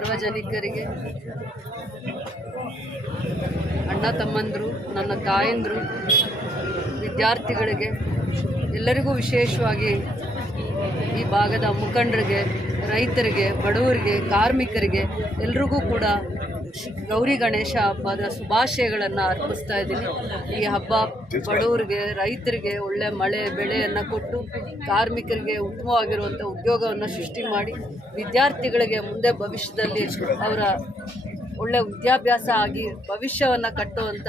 ಸಾರ್ವಜನಿಕರಿಗೆ, ಅಣ್ಣ ತಮ್ಮಂದರು, ನನ್ನ ತಾಯಂದರು, ವಿದ್ಯಾರ್ಥಿಗಳಿಗೆ, ಎಲ್ಲರಿಗೂ ವಿಶೇಷವಾಗಿ ಈ ಭಾಗದ ಮುಖಂಡರಿಗೆ, ರೈತರಿಗೆ, ಬಡವರಿಗೆ, ಕಾರ್ಮಿಕರಿಗೆ ಎಲ್ರಿಗೂ ಕೂಡ ಗೌರಿ ಗಣೇಶ ಹಬ್ಬದ ಶುಭಾಶಯಗಳನ್ನು ಅರ್ಪಿಸ್ತಾ ಇದ್ದೀನಿ. ಈ ಹಬ್ಬ ಬಡವರಿಗೆ, ರೈತರಿಗೆ ಒಳ್ಳೆ ಮಳೆ ಬೆಳೆಯನ್ನು ಕೊಟ್ಟು, ಕಾರ್ಮಿಕರಿಗೆ ಉತ್ತಮವಾಗಿರುವಂಥ ಉದ್ಯೋಗವನ್ನು ಸೃಷ್ಟಿ ಮಾಡಿ, ವಿದ್ಯಾರ್ಥಿಗಳಿಗೆ ಮುಂದೆ ಭವಿಷ್ಯದಲ್ಲಿ ಅವರ ಒಳ್ಳೆ ವಿದ್ಯಾಭ್ಯಾಸ ಆಗಿ ಭವಿಷ್ಯವನ್ನು ಕಟ್ಟುವಂಥ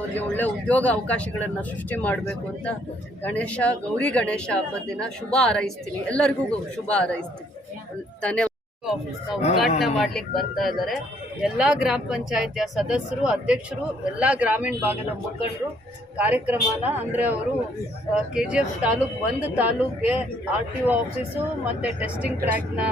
ಅವ್ರಿಗೆ ಒಳ್ಳೆ ಉದ್ಯೋಗ ಅವಕಾಶಗಳನ್ನು ಸೃಷ್ಟಿ ಮಾಡಬೇಕು ಅಂತ ಗೌರಿ ಗಣೇಶ ಹಬ್ಬದ ದಿನ ಶುಭ ಹಾರೈಸ್ತೀನಿ. ಎಲ್ಲರಿಗೂ ಶುಭ ಹಾರೈಸ್ತೀನಿ. ಧನ್ಯವಾದ. ಆಫೀಸ್ನ ಉದ್ಘಾಟನೆ ಮಾಡ್ಲಿಕ್ಕೆ ಬರ್ತಾ ಇದ್ದಾರೆ. ಎಲ್ಲ ಗ್ರಾಮ ಪಂಚಾಯಿತಿಯ ಸದಸ್ಯರು, ಅಧ್ಯಕ್ಷರು, ಎಲ್ಲ ಗ್ರಾಮೀಣ ಭಾಗದ ಮುಖಂಡರು ಕಾರ್ಯಕ್ರಮನ ಅಂದರೆ ಅವರು KGF ತಾಲೂಕಿಗೆ RTO ಆಫೀಸು ಮತ್ತು ಟೆಸ್ಟಿಂಗ್ ಟ್ರ್ಯಾಕ್ನ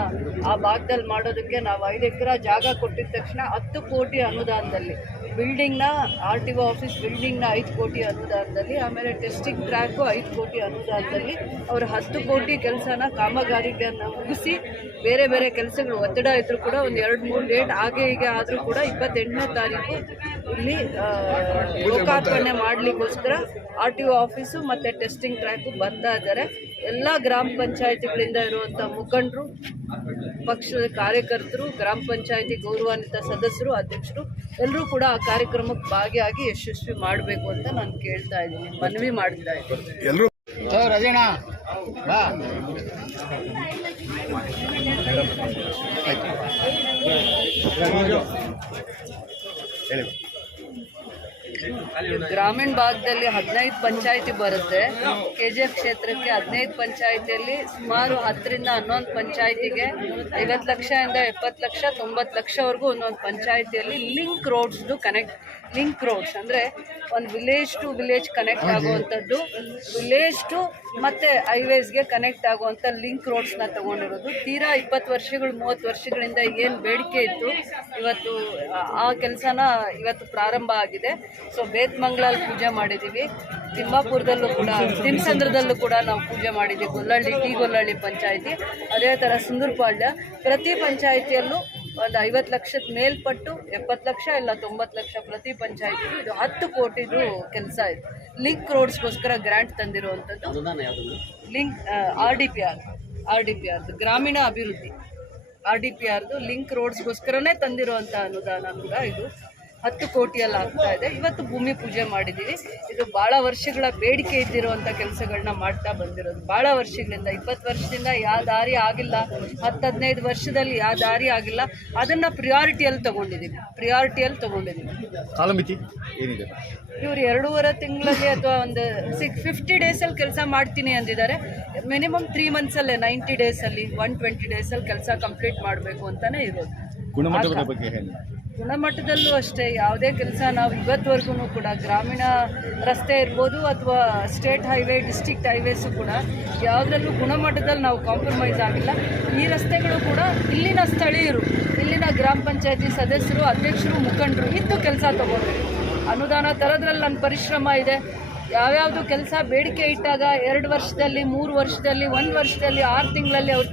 ಆ ಭಾಗದಲ್ಲಿ ಮಾಡೋದಕ್ಕೆ ನಾವು 5 ಎಕರೆ ಜಾಗ ಕೊಟ್ಟಿದ ತಕ್ಷಣ 10 ಕೋಟಿ ಅನುದಾನದಲ್ಲಿ ಬಿಲ್ಡಿಂಗ್ನ RTO ಆಫೀಸ್ ಬಿಲ್ಡಿಂಗ್ನ 5 ಕೋಟಿ ಅನುದಾನದಲ್ಲಿ, ಆಮೇಲೆ ಟೆಸ್ಟಿಂಗ್ ಟ್ರ್ಯಾಕು 5 ಕೋಟಿ ಅನುದಾನದಲ್ಲಿ ಅವರು 10 ಕೋಟಿ ಕೆಲಸನ ಕಾಮಗಾರಿಗಳನ್ನು ಮುಗಿಸಿ ಬೇರೆ ಬೇರೆ ಕೆಲಸಗಳು ಒತ್ತಡ ಇದ್ದರೂ ಕೂಡ ಒಂದು 2-3 ಡೇಟ್ ಹಾಗೆ ಹೀಗೆ ಆದರೂ ಕೂಡ 28ನೇ ತಾರೀಕು ಇಲ್ಲಿ ಲೋಕಾರ್ಪಣೆ ಮಾಡಲಿಕ್ಕೋಸ್ಕರ RTO ಆಫೀಸು ಮತ್ತು ಟೆಸ್ಟಿಂಗ್ ಟ್ರ್ಯಾಕು ಬರ್ತಾ ಇದ್ದಾರೆ. ಎಲ್ಲ ಗ್ರಾಮ ಪಂಚಾಯಿತಿಗಳಿಂದ ಇರುವಂಥ ಮುಖಂಡರು, ಪಕ್ಷದ ಕಾರ್ಯಕರ್ತರು, ಗ್ರಾಮ ಪಂಚಾಯಿತಿ ಗೌರವಾನ್ವಿತ ಸದಸ್ಯರು, ಅಧ್ಯಕ್ಷರು ಎಲ್ಲರೂ ಕೂಡ ಆ ಕಾರ್ಯಕ್ರಮಕ್ಕೆ ಭಾಗಿಯಾಗಿ ಯಶಸ್ವಿ ಮಾಡಬೇಕು ಅಂತ ನಾನು ಕೇಳ್ತಾ ಇದ್ದೀನಿ, ಮನವಿ ಮಾಡ್ತಾ ಇದ್ದೀನಿ. ಗ್ರಾಮೀಣ ಭಾಗದಲ್ಲಿ 15 ಪಂಚಾಯಿತಿ ಬರುತ್ತೆ. KGF ಕ್ಷೇತ್ರಕ್ಕೆ 15 ಪಂಚಾಯಿತಿಯಲ್ಲಿ ಸುಮಾರು 10ರಿಂದ 11 ಪಂಚಾಯಿತಿಗೆ 50 ಲಕ್ಷದಿಂದ 70 ಲಕ್ಷ 90 ಲಕ್ಷವರೆಗೂ ಒಂದೊಂದು ಪಂಚಾಯಿತಿಯಲ್ಲಿ ಲಿಂಕ್ ರೋಡ್ಸ್ ಅಂದರೆ ಒಂದು ವಿಲೇಜ್ ಟು ವಿಲೇಜ್ ಕನೆಕ್ಟ್ ಆಗುವಂಥದ್ದು, ವಿಲೇಜ್ ಟು ಮತ್ತು ಹೈವೇಸ್ಗೆ ಕನೆಕ್ಟ್ ಆಗುವಂಥ ಲಿಂಕ್ ರೋಡ್ಸ್ನ ತೊಗೊಂಡಿರೋದು. ತೀರಾ 20 ವರ್ಷಗಳು 30 ವರ್ಷಗಳಿಂದ ಏನು ಬೇಡಿಕೆ ಇತ್ತು, ಇವತ್ತು ಆ ಕೆಲಸನ ಇವತ್ತು ಪ್ರಾರಂಭ ಆಗಿದೆ. ಸೊ ಬೇತ್ಮಂಗ್ಲಲ್ಲಿ ಪೂಜೆ ಮಾಡಿದ್ದೀವಿ, ತಿಮ್ಮಾಪುರದಲ್ಲೂ ಕೂಡ, ತಿಮ್ಸಂದ್ರದಲ್ಲೂ ಕೂಡ ನಾವು ಪೂಜೆ ಮಾಡಿದ್ದೀವಿ. ಗೊಲ್ಲಳ್ಳಿ ಪಂಚಾಯಿತಿ, ಅದೇ ಥರ ಸುಂದರಪಾಳ್ಯ, ಪ್ರತಿ ಪಂಚಾಯಿತಿಯಲ್ಲೂ ಒಂದು 50 ಲಕ್ಷದ ಮೇಲ್ಪಟ್ಟು 70 ಲಕ್ಷ ಇಲ್ಲ 90 ಲಕ್ಷ ಪ್ರತಿ ಪಂಚಾಯಿತಿ. ಇದು 10 ಕೋಟಿದು ಕೆಲಸ ಇದೆ. ಲಿಂಕ್ ರೋಡ್ಸ್ಗೋಸ್ಕರ ಗ್ರ್ಯಾಂಟ್ ತಂದಿರುವಂಥದ್ದು. ಲಿಂಕ್ RDPR ಗ್ರಾಮೀಣ ಅಭಿವೃದ್ಧಿ RDPRದು ಲಿಂಕ್ ರೋಡ್ಸ್ಗೋಸ್ಕರನೇ ತಂದಿರುವಂಥ ಅನುದಾನ ಕೂಡ ಇದು 10 ಕೋಟಿಯಲ್ಲಿ ಆಗ್ತಾ ಇದೆ. ಇವತ್ತು ಭೂಮಿ ಪೂಜೆ ಮಾಡಿದ್ದೀವಿ. ಇದು ಭಾಳ ವರ್ಷಗಳ ಬೇಡಿಕೆ ಇದ್ದಿರುವಂಥ ಕೆಲಸಗಳನ್ನ ಮಾಡ್ತಾ ಬಂದಿರೋದು. ಭಾಳ ವರ್ಷಗಳಿಂದ 20 ವರ್ಷದಿಂದ ಯಾವ ದಾರಿ ಆಗಿಲ್ಲ, 10-15 ವರ್ಷದಲ್ಲಿ ಯಾವ ದಾರಿ ಆಗಿಲ್ಲ, ಅದನ್ನು ಪ್ರಿಯಾರಿಟಿಯಲ್ಲಿ ತೊಗೊಂಡಿದ್ದೀವಿ. ಕಾಲಮಿತಿ ಏನಿದೆ? ಇವರು 2.5 ತಿಂಗಳಲ್ಲಿ ಅಥವಾ ಒಂದು 50 ಡೇಸಲ್ಲಿ ಕೆಲಸ ಮಾಡ್ತೀನಿ ಅಂದಿದ್ದಾರೆ. ಮಿನಿಮಮ್ 3 ಮಂತ್ಸಲ್ಲೇ 90 ಡೇಸಲ್ಲಿ 120 ಡೇಸಲ್ಲಿ ಕೆಲಸ ಕಂಪ್ಲೀಟ್ ಮಾಡಬೇಕು ಅಂತಲೇ ಇರೋದು. ಗುಣಮಟ್ಟದ ಬಗ್ಗೆ ಹೇಳಿ. ಗುಣಮಟ್ಟದಲ್ಲೂ ಅಷ್ಟೇ, ಯಾವುದೇ ಕೆಲಸ ನಾವು ಇವತ್ತುವರೆಗೂ ಕೂಡ ಗ್ರಾಮೀಣ ರಸ್ತೆ ಇರ್ಬೋದು ಅಥವಾ ಸ್ಟೇಟ್ ಹೈವೇ, ಡಿಸ್ಟ್ರಿಕ್ಟ್ ಹೈವೇಸು ಕೂಡ ಯಾವುದರಲ್ಲೂ ಗುಣಮಟ್ಟದಲ್ಲಿ ನಾವು ಕಾಂಪ್ರಮೈಸ್ ಆಗಿಲ್ಲ. ಈ ರಸ್ತೆಗಳು ಕೂಡ ಇಲ್ಲಿನ ಸ್ಥಳೀಯರು, ಇಲ್ಲಿನ ಗ್ರಾಮ ಪಂಚಾಯತಿ ಸದಸ್ಯರು, ಅಧ್ಯಕ್ಷರು, ಮುಖಂಡರು ಇದ್ದು ಕೆಲಸ ತಗೋಬೇಕು. ಅನುದಾನ ತರೋದ್ರಲ್ಲಿ ನನ್ನ ಪರಿಶ್ರಮ ಇದೆ. ಯಾವ್ಯಾವುದು ಕೆಲಸ ಬೇಡಿಕೆ ಇಟ್ಟಾಗ 2 ವರ್ಷದಲ್ಲಿ, 3 ವರ್ಷದಲ್ಲಿ, 1 ವರ್ಷದಲ್ಲಿ, 6 ತಿಂಗಳಲ್ಲಿ ಅವ್ರು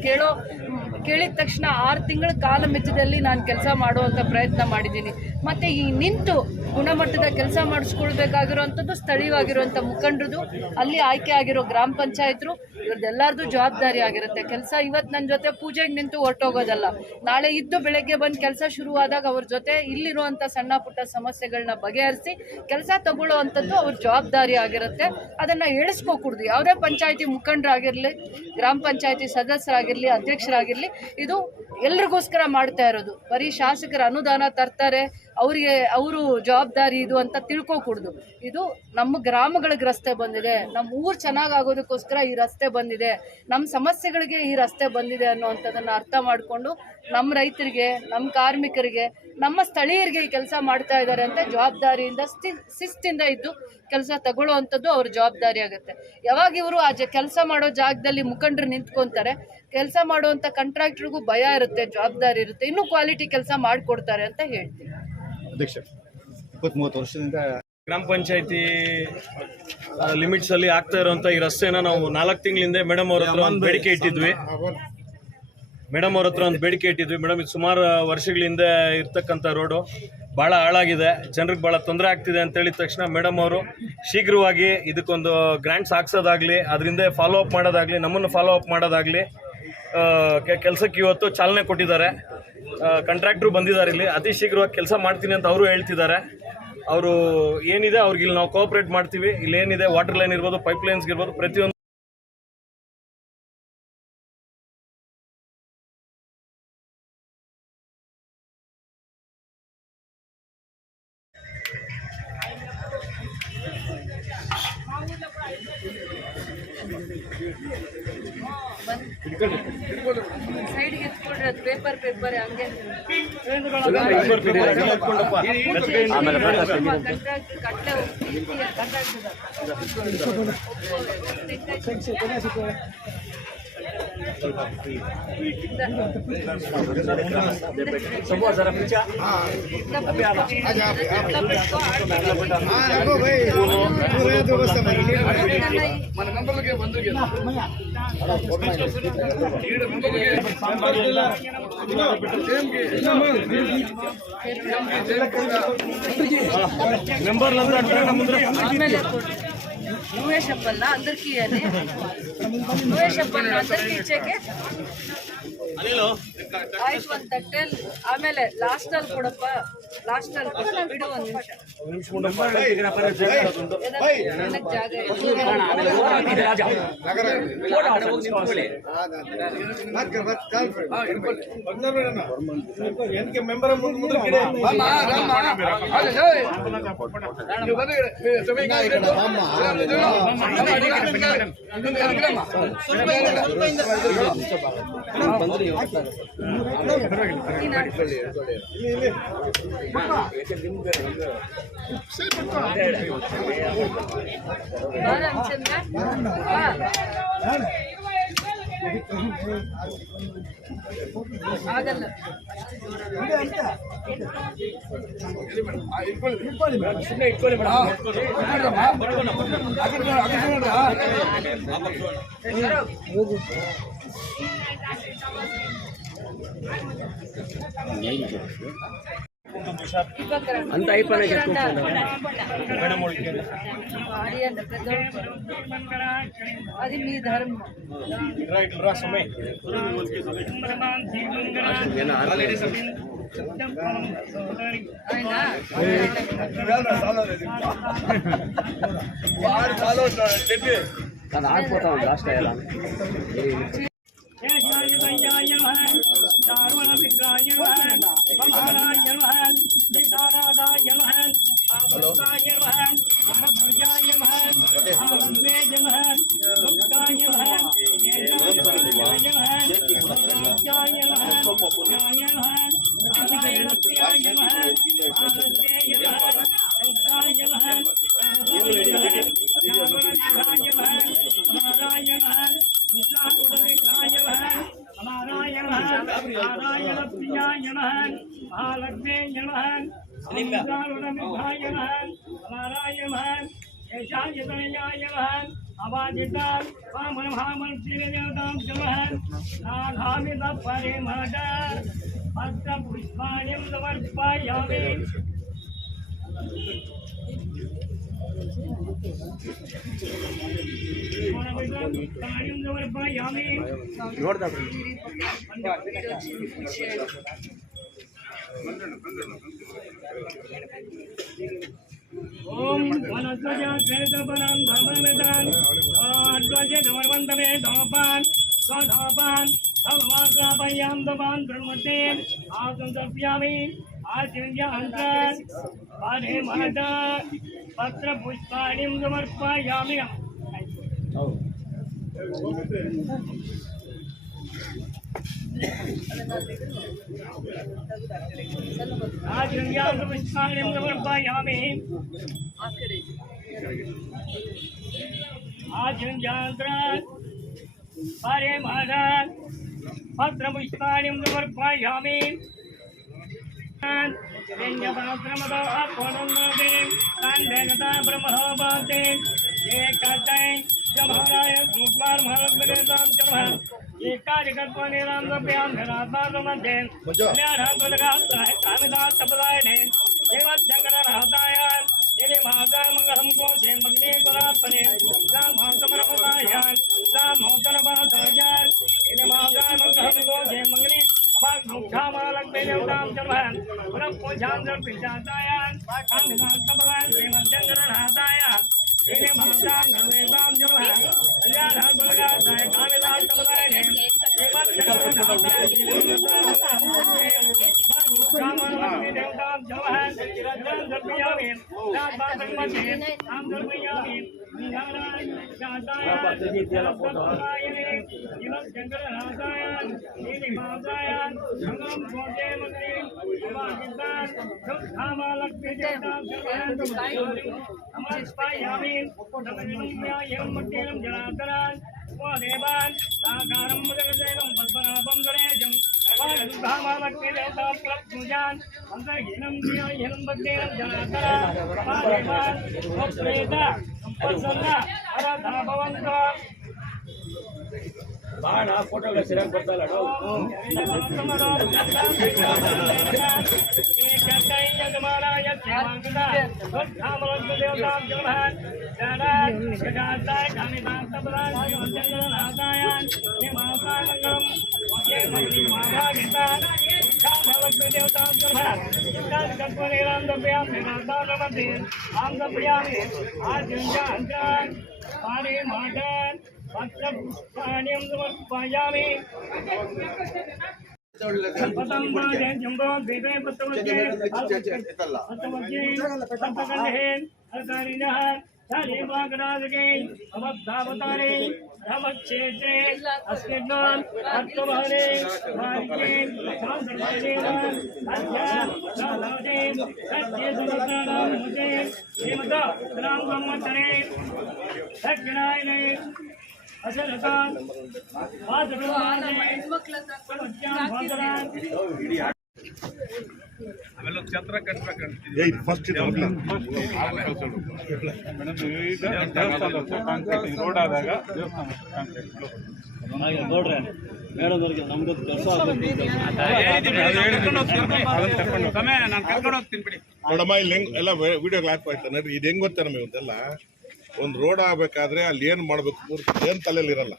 ಕೇಳಿದ ತಕ್ಷಣ 6 ತಿಂಗಳ ಕಾಲಮಿತಿಯಲ್ಲಿ ನಾನು ಕೆಲಸ ಮಾಡುವಂಥ ಪ್ರಯತ್ನ ಮಾಡಿದ್ದೀನಿ. ಮತ್ತು ಈ ನಿಂತು ಗುಣಮಟ್ಟದ ಕೆಲಸ ಮಾಡಿಸ್ಕೊಳ್ಬೇಕಾಗಿರುವಂಥದ್ದು ಸ್ಥಳೀಯವಾಗಿರುವಂಥ ಮುಖಂಡರದು, ಅಲ್ಲಿ ಆಯ್ಕೆ ಆಗಿರೋ ಗ್ರಾಮ ಪಂಚಾಯತರು, ಇವ್ರದ್ದೆಲ್ಲರದು ಜವಾಬ್ದಾರಿ ಆಗಿರುತ್ತೆ. ಕೆಲಸ ಇವತ್ತು ನನ್ನ ಜೊತೆ ಪೂಜೆಗೆ ನಿಂತು ಹೊರಟೋಗೋದಲ್ಲ, ನಾಳೆ ಇದ್ದು ಬೆಳಗ್ಗೆ ಬಂದು ಕೆಲಸ ಶುರುವಾದಾಗ ಅವ್ರ ಜೊತೆ ಇಲ್ಲಿರುವಂಥ ಸಣ್ಣ ಪುಟ್ಟ ಸಮಸ್ಯೆಗಳನ್ನ ಬಗೆಹರಿಸಿ ಕೆಲಸ ತಗೊಳ್ಳೋ ಅಂಥದ್ದು ಅವ್ರ ಜವಾಬ್ದಾರಿ ಆಗಿರುತ್ತೆ. ಅದನ್ನು ಇಳಿಸ್ಕೋಕೂಡ್ದು. ಯಾವುದೇ ಪಂಚಾಯತಿ ಮುಖಂಡರಾಗಿರಲಿ, ಗ್ರಾಮ ಪಂಚಾಯತಿ ಸದಸ್ಯರಾಗಿರಲಿ, ಅಧ್ಯಕ್ಷರಾಗಿರಲಿ, ಇದು ಎಲ್ರಿಗೋಸ್ಕರ ಮಾಡ್ತಾ ಇರೋದು. ಬರೀ ಶಾಸಕರ ಅನುದಾನ ತರ್ತಾರೆ, ಅವರು ಜವಾಬ್ದಾರಿ ಇದು ಅಂತ ತಿಳ್ಕೊಕೂಡ್ದು. ಇದು ನಮ್ಮ ಗ್ರಾಮಗಳಿಗೆ ರಸ್ತೆ ಬಂದಿದೆ, ನಮ್ಮ ಊರು ಚೆನ್ನಾಗಾಗೋದಕ್ಕೋಸ್ಕರ ಈ ರಸ್ತೆ ಬಂದಿದೆ, ನಮ್ಮ ಸಮಸ್ಯೆಗಳಿಗೆ ಈ ರಸ್ತೆ ಬಂದಿದೆ ಅನ್ನೋವಂಥದ್ದನ್ನು ಅರ್ಥ ಮಾಡಿಕೊಂಡು ನಮ್ಮ ರೈತರಿಗೆ, ನಮ್ಮ ಕಾರ್ಮಿಕರಿಗೆ, ನಮ್ಮ ಸ್ಥಳೀಯರಿಗೆ ಈ ಕೆಲಸ ಮಾಡ್ತಾ ಇದ್ದಾರೆ ಅಂತ ಜವಾಬ್ದಾರಿಯಿಂದ ಶಿಸ್ತಿಂದ ಇದ್ದು ಕೆಲಸ ತಗೊಳ್ಳೋವಂಥದ್ದು ಅವ್ರ ಜವಾಬ್ದಾರಿ ಆಗುತ್ತೆ. ಯಾವಾಗ ಇವರು ಆ ಕೆಲಸ ಮಾಡೋ ಜಾಗದಲ್ಲಿ ಮುಖಂಡರು ನಿಂತ್ಕೊತಾರೆ, ಕೆಲಸ ಮಾಡುವಂಥ ಕಾಂಟ್ರಾಕ್ಟರ್ಗೂ ಭಯ ಇರುತ್ತೆ, ಜವಾಬ್ದಾರಿ ಇರುತ್ತೆ, ಇನ್ನೂ ಕ್ವಾಲಿಟಿ ಕೆಲಸ ಮಾಡಿಕೊಡ್ತಾರೆ ಅಂತ ಹೇಳ್ತೀನಿ. ಅಧ್ಯಕ್ಷ, 20-30 ವರ್ಷದಿಂದ ಗ್ರಾಮ ಪಂಚಾಯತಿ ಲಿಮಿಟ್ಸ್ ಅಲ್ಲಿ ಆಗ್ತಾ ಇರುವಂತ ಈ ರಸ್ತೆನ ನಾವು 4 ತಿಂಗಳಿಂದ ಮೇಡಮ್ ಅವ್ರ ಹತ್ರ ಒಂದು ಬೇಡಿಕೆ ಇಟ್ಟಿದ್ವಿ. ಮೇಡಮ್ ಅವ್ರ ಹತ್ರ ಒಂದು ಬೇಡಿಕೆ ಇಟ್ಟಿದ್ವಿ. ಮೇಡಮ್, ಇದು ಸುಮಾರು ವರ್ಷಗಳಿಂದ ಇರ್ತಕ್ಕಂಥ ರೋಡು ಭಾಳ ಹಾಳಾಗಿದೆ, ಜನರಿಗೆ ಭಾಳ ತೊಂದರೆ ಆಗ್ತಿದೆ ಅಂತ ಹೇಳಿದ ತಕ್ಷಣ ಮೇಡಮ್ ಅವರು ಶೀಘ್ರವಾಗಿ ಇದಕ್ಕೊಂದು ಗ್ರ್ಯಾಂಟ್ಸ್ ಹಾಕ್ಸೋದಾಗಲಿ, ಅದರಿಂದ ಫಾಲೋ ಅಪ್ ಮಾಡೋದಾಗಲಿ, ನಮ್ಮನ್ನು ಫಾಲೋ ಅಪ್ ಮಾಡೋದಾಗಲಿ ಕೆಲಸಕ್ಕೆ ಇವತ್ತು ಚಾಲನೆ ಕೊಟ್ಟಿದ್ದಾರೆ. ಕಾಂಟ್ರಾಕ್ಟ್ರು ಬಂದಿದ್ದಾರೆ, ಇಲ್ಲಿ ಅತಿ ಶೀಘ್ರವಾಗಿ ಕೆಲಸ ಮಾಡ್ತೀನಿ ಅಂತ ಅವರು ಹೇಳ್ತಿದ್ದಾರೆ. ಅವರು ಏನಿದೆ ಅವ್ರಿಗೆ ಇಲ್ಲಿ ನಾವು ಕೋಆಪ್ರೇಟ್ ಮಾಡ್ತೀವಿ. ಇಲ್ಲಿ ಏನಿದೆ ವಾಟರ್ ಲೈನ್ ಇರ್ಬೋದು, ಪೈಪ್ ಲೈನ್ಸ್ ಇರ್ಬೋದು, ಪ್ರತಿಯೊಂದು ಸೈಡ್ಗೆ ಎತ್ಕೊಂಡ್ರೆ ಅದು ಪೇಪರ್ ಹಂಗೆ ಕಟ್ಲೆ ఆమెలే నువ్వే చెప్పాలా అందరికీ అని నువ్వే చెప్పాలా అందరికీ ఇచ్చేకే ಆಯ್ತು ಒಂದು ತಟ್ಟೆಲ್ ಆಮೇಲೆ ಲಾಸ್ಟ್ ಅಲ್ಲಿ ಕೊಡಪ್ಪ ಲಾಸ್ಟ್ ಅಲ್ಲಿ ಬಿಡು ಒಂದು ನಿಮಿಷ ಜಾಗ ಆಗಲ್ಲ అంత అయిపోయినా చెప్పుకుంటున్నాను అది మీ ధర్మం తను ఆడిపోతాం లాస్ట్ అయ్యాలా ओम वनध्वज श्वेतपरं भवनदान ध्वज धर्मवन्तमे धमपान स्वधमपान धमवाग्रापय्यां दवान् ब्रह्मते आसंतप्यामि आचिन्त्यान्तरान् पादे महता पत्रपुष्पाणिं समर्पयामि आचिन्त्यान्तपुष्पाणिं समर्पयामि आचिन्त्यान्तरान् पादे महता पत्रपुष्पाणिं समर्पयामि ब्रह्मते ये कहते जमहाराय एकाधिकत्वनिरां द्रव्यां धरात्मानुमध्ये कल्याणात्मनगात्राय कामिदास्तपदायने देवत्यङ्करराहतायान् यदि महादामङ्गलं कोशे मग्ने गुणात्मने रामहंसमरमतायान् रामहोतरपातायान् यदि महादामङ्गलं कोशे मग्ने अभागमुक्षामालक्ष्मीदेवतां चर्वन् पुनः पूजां दर्पितायान् कामिदास्तपदायन् श्रीमद्यङ्करराहतायान् यदि महादामङ्गलं चर्वन् कल्याणात्मनगात्राय कामिदास्तपदायने देवान् साकारं मदगदेवं पद्मनाभं गणेशं पूजान् अन्तर्हीनं धियाह्यनं भक्तेनं जनातरा देवान् प्रेता संपत्सन्न अरधा भवन्तः ಬಾಣ ಫೋಟೋಗಳು ಸರಿಯಾಗಿ ಬರ್ತಾ ಇಲ್ಲ पत्रपुष्पाण्यं समर्पयामि पतंबाजे जंबो देवे पतवजे पतवजे पतकंडे अलकारिणः सारे बागराजगे अवधावतारे धमक्षेत्रे अस्केगन अर्थवहरे मार्गे सांसर्वादेन अध्या राधादे सत्य सुरतानां मुझे श्रीमद राम ब्रह्मचरे सज्जनायने अजरकान वादरुमाने समज्ञान वादरान ಆಮೇಲೆ ಛತ್ರ ಕಟ್ಟಬೇಕಂತ ಫಸ್ಟ್ ರೋಡ್ ಆದಾಗ ನೋಡ್ರೆ ಮೇಡಮ್ವರಿಗೆ ನಮ್ದು ಕೆಲಸ ನಾನು ಕರ್ಕೊಂಡು ಹೋಗ್ತೀನಿ ಬಿಡಿ. ನೋಡಮ್ಮ ಇಲ್ಲಿ ಹೆಂಗ್ ಎಲ್ಲ ವಿಡಿಯೋ ಕ್ಲಾಸ್ ಮಾಡ್ತಾರೆ ನೋಡ್ರಿ. ಇದು ಹೆಂಗ್ ಗೊತ್ತಾ ನಮಗೆ ಒಂದೆಲ್ಲ ಒಂದು ರೋಡ್ ಆಗ್ಬೇಕಾದ್ರೆ ಅಲ್ಲಿ ಏನ್ ಮಾಡ್ಬೇಕು ಏನ್ ತಲೆಯಲ್ಲಿ ಇರಲ್ಲ.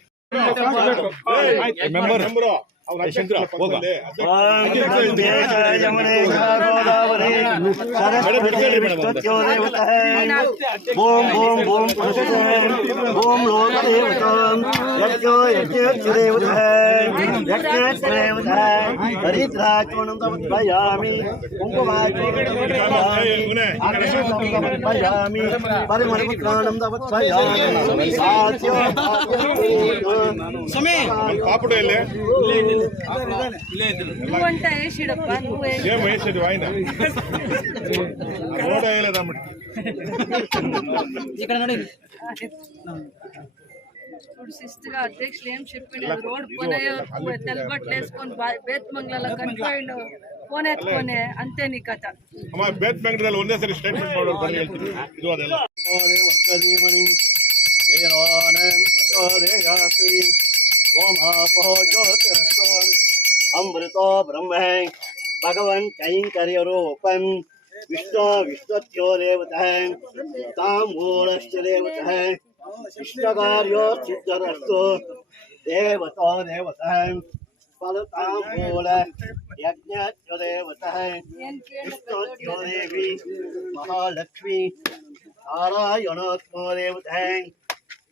పాపుడు నువ్వు అంటే వేసిడప్ప నువ్వు ఏం వేసేది ఆయన రోడ్ వేయలేదు ఇప్పుడు శిస్తుగా అధ్యక్షులు ఏం చెప్పినారు రోడ్ పోనే తెల్లబట్లు వేసుకొని బేత్ మంగళ కనిపోయిండు ಫೋನ್ ಎತ್ಕೊನೆ ಅಂತೆ ನೀ ಕಥ ಅಮ್ಮ ಬೇತ್ ಬ್ಯಾಂಕ್ನಲ್ಲಿ ಒಂದೇ ಸರಿ ಸ್ಟೇಟ್ಮೆಂಟ್ ಮಾಡೋರು ಬನ್ನಿ ಹೇಳ್ತೀನಿ ಇದು ಅದೆಲ್ಲ अमृतो ब्रह्म भगवन् कैंकर्यरूपं विष्णु विष्णुत्यो देवतः ताम्बूलश्च देवतः इष्टकार्यो सिद्धिरस्तु देवतो देवतः फलताम्बूल यज्ञस्य देवतः विष्णुत्यो देवी महालक्ष्मी नारायणोत्मो देवतः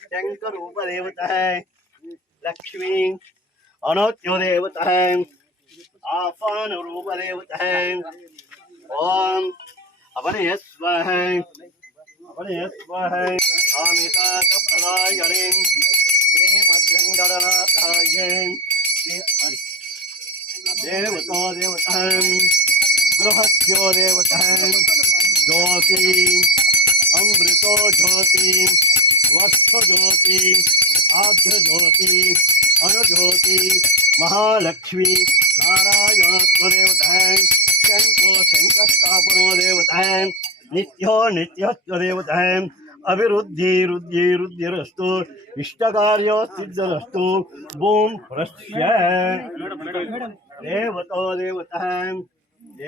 शंकरूप देवतः लक्ष्मी अनोत्यो देवतः आफान रूप देवतः ओम अपने स्वाहा कामिता तपरायणे श्रीमद्गंगाधरनाथाय देवतो देवतः गृहस्थ्यो देवतः ज्योति अमृतो ज्योति वत्स ज्योति आद्र ज्योति अनुज्योति महालक्ष्मी नारायणत्व देवतः शंको शंखस्थापनो देवतः नित्यो नित्यत्व देवतः अभिवृद्धिरुद्धिरुद्धिरस्तु इष्टकार्यसिद्धिरस्तु बूम प्रश्य देवतो देवतां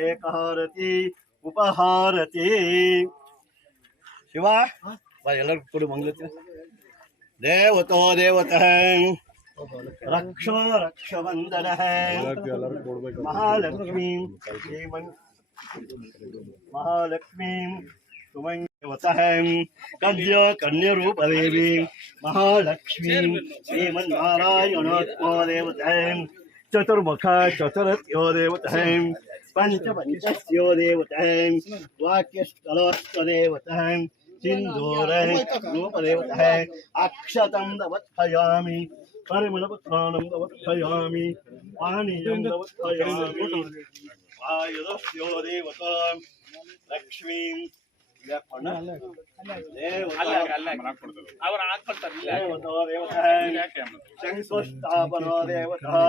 एकहारति उपहारति शिवा ಎಲ್ಲರೂ ಕೊಡು ಮಂಗಳತೆ देवतो देवतां रक्षो रक्षवन्दनः महालक्ष्मीं महालक्ष्मीं सुमंगवतः कन्या कन्यारूपदेवी महालक्ष्मीं श्रीमन्नारायणोत्मा देवतां चतुर्मुख चतुरथ्यो देवतां पंचपंचस्यो देवतां वाक्यस्थलस्त्वदेवतां सिंदूर रूपदेवतः अक्षतं दवत्थयामि परिमलपत्राणं दवत्थयामि पानीयं दवत्थयामि आयुधस्यो देवता लक्ष्मीं शंस्वस्थापनो देवता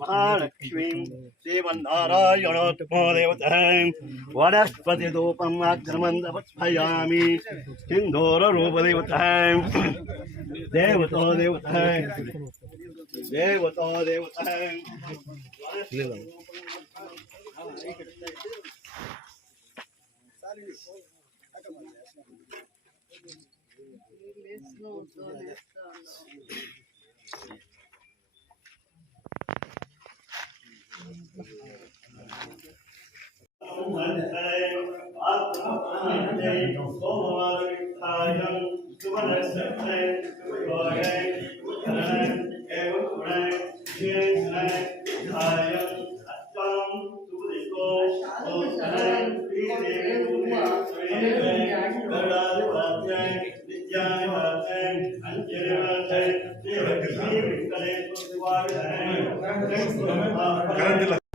महालक्ष्मीं श्रीमन्नारायणोत्तमो देवता वनस्पतिधूपम् आक्रमन्दवत्फयामि सिन्धूररूपदेवता देवतो देवता देवतो देवता ಕರೆಂಟ್ ಇಲ್ಲ